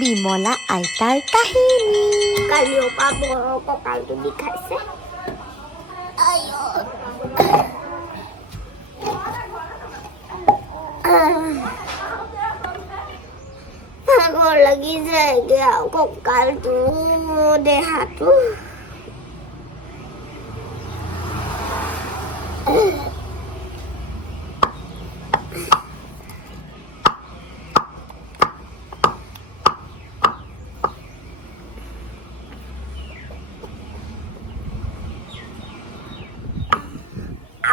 বিমলা আইতাৰ কাহিনী। কালিৰ পৰা বৰ কঁকালটো বিষাইছে। ভাগৰ লাগি যায়গে আৰু কঁকালটো দেহাটো।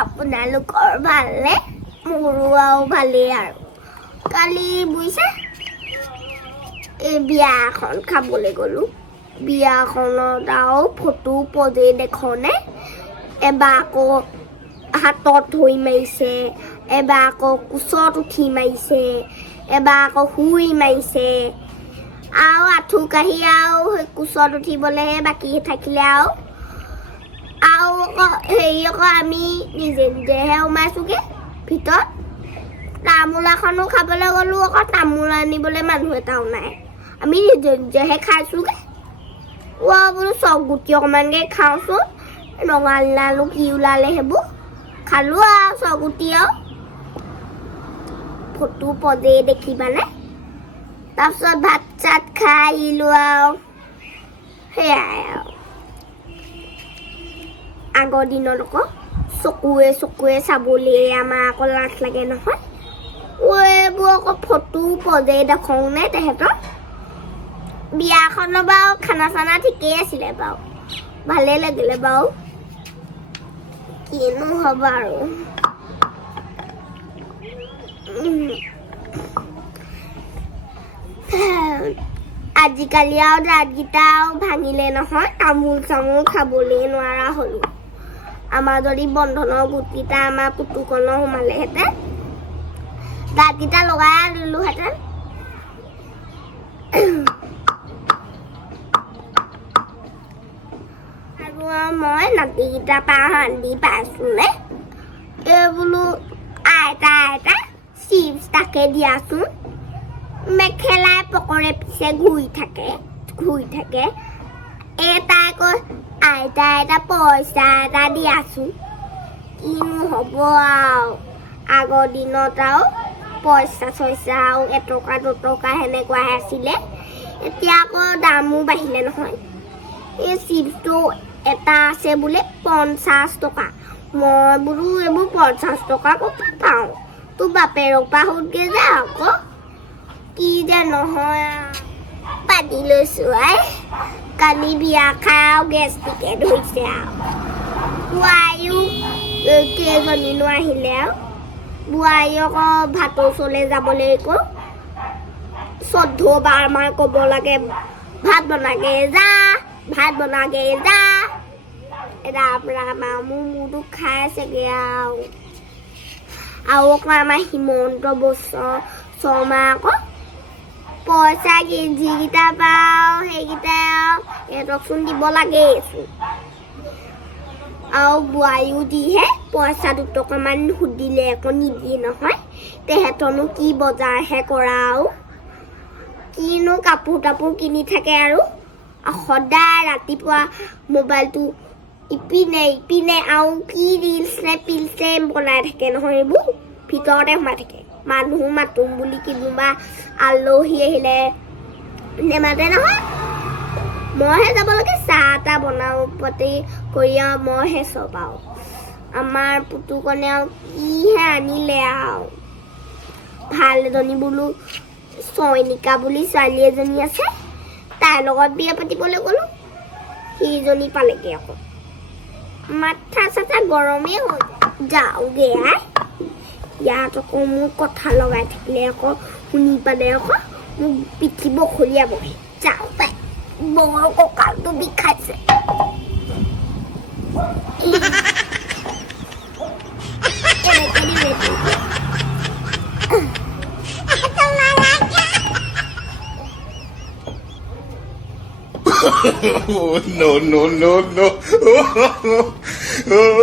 আপোনালোকৰ ভালনে? মোৰো আৰু ভালেই আৰু। কালি বুজিছে এই বিয়া এখন খাবলৈ গ'লোঁ। বিয়াখনত আৰু ফটো পজে দেখনে, এবাৰ আকৌ হাতত ধৰি মাৰিছে, এবাৰ আকৌ কোচত উঠি মাৰিছে, এবাৰ আকৌ শুই মাৰিছে আৰু আঁঠু কাঢ়ি আৰু সেই কোচত উঠিবলৈহে বাকী থাকিলে আৰু হেৰি আকৌ আমি নিজে নিজেহে সোমাইছোগে ভিতৰত। তামোল এখনো খাবলৈ গ'লোঁ, আকৌ তামোল আনিবলৈ মানুহ এটাও নাই। আমি নিজে নিজেহে খাইছোগে। বোলো চক গুটি অকণমানকৈ খাওঁচোন, ৰঙালালো কি ওলালে সেইবোৰ খালোঁ আৰু চক গুটি আৰু ফটো পজে দেখিবানে। তাৰপিছত ভাত চাত খাই আহিলোঁ আৰু সেয়াই আৰু। আগৰ দিনত আকৌ চকুৱে চাবলৈ আমাৰ আকৌ লাজ লাগে নহয়। এইবোৰ আকৌ ফটো পজে দেখোঁ নে তেহেঁতৰ। বিয়াখনৰ বাৰু খানা চানা ঠিকেই আছিলে বাৰু, ভালেই লাগিলে বাৰু, কিনো হ'ব আৰু। আজিকালি আৰু দাঁতকেইটা ভাঙিলে নহয়, তামোল চামোল খাবলৈ নোৱাৰা হ'লোঁ। আমাৰ যদি বন্ধনৰ গোটকেইটা আমাৰ পুতুকণৰ সোমালেহেঁতেন, দাঁতকেইটা লগাই দিলোঁহেঁতেন। আৰু মই নাতিকেইটা পৰা শান্তি পাইছোঁ নে। এই বোলো আইতা চিপছ তাকে দিয়াচোন। মেখেলাই পকৰে পিছে ঘূৰি থাকে। এটাই কয় আইতা পইচা এটা দিয়াচোন। কিনো হ'ব আৰু, আগৰ দিনত আৰু পইচা চইচা আৰু এটকা দুটকা সেনেকুৱাহে আছিলে। এতিয়া আকৌ দামো বাঢ়িলে নহয়। এই চিপছটো এটা আছে বোলে 50 টকা। মই বোলো এইবোৰ 50 টকা ক'ত পাওঁ, তোৰ বাপেৰক পৰা সুধগে যা আকৌ। কি যে নহয় পাতি লৈছোঁ আই। কালি বিয়া খাই আৰু গেষ্টিকে ধৰিছে আৰু। বোৱাৰীও কেইজনীনো আহিলে আৰু। বোৱাৰী আকৌ ভাতৰ ওচৰলৈ যাবলৈ কৈ 14 বাৰমান ক'ব লাগে ভাত বনাগে যা। মোৰ মূৰটো খাই আছেগৈ আৰু আকৌ আমাৰ হিমন্ত শৰ্মা আকৌ পইচা যিকেইটা পাওঁ সেইকেইটা সিহঁতকচোন দিব লাগেইচোন। আৰু বোৱাৰীও দিহে পইচা দুটকামান সুধিলে আকৌ নিদিয়ে নহয়। তেহেঁতনো কি বজাৰহে কৰা আৰু, কিনো কাপোৰ তাপোৰ কিনি থাকে আৰু সদায় ৰাতিপুৱা মোবাইলটো ইপিনে আৰু কি ৰিলছ নে পিলছে বনাই থাকে নহয়। এইবোৰ ভিতৰতে সোমাই থাকে। মানুহ মাতোঁ বুলি কোনোবা আলহী আহিলে নেমাতে নহয়। মইহে যাব লাগে চাহ তাহ বনাওঁ পাতি কৰি আৰু মইহে চব আৰু। আমাৰ পুতুকণে আৰু কিহে আনিলে আৰু। ভাল এজনী বোলো চয়নিকা বুলি ছোৱালী এজনী আছে, তাইৰ লগত বিয়া পাতিবলৈ গ'লোঁ। সিজনী পালেগৈ আকৌ। মাথা চাথা গৰমেই হৈ যাওঁগে আই। ইয়াত আকৌ মোৰ কথা লগাই থাকিলে আকৌ শুনি পালে আকৌ মোক পিঠি বখলিয়াবহি। যাওঁ পাই বৰ কঁকালটো বিষাইছে। No.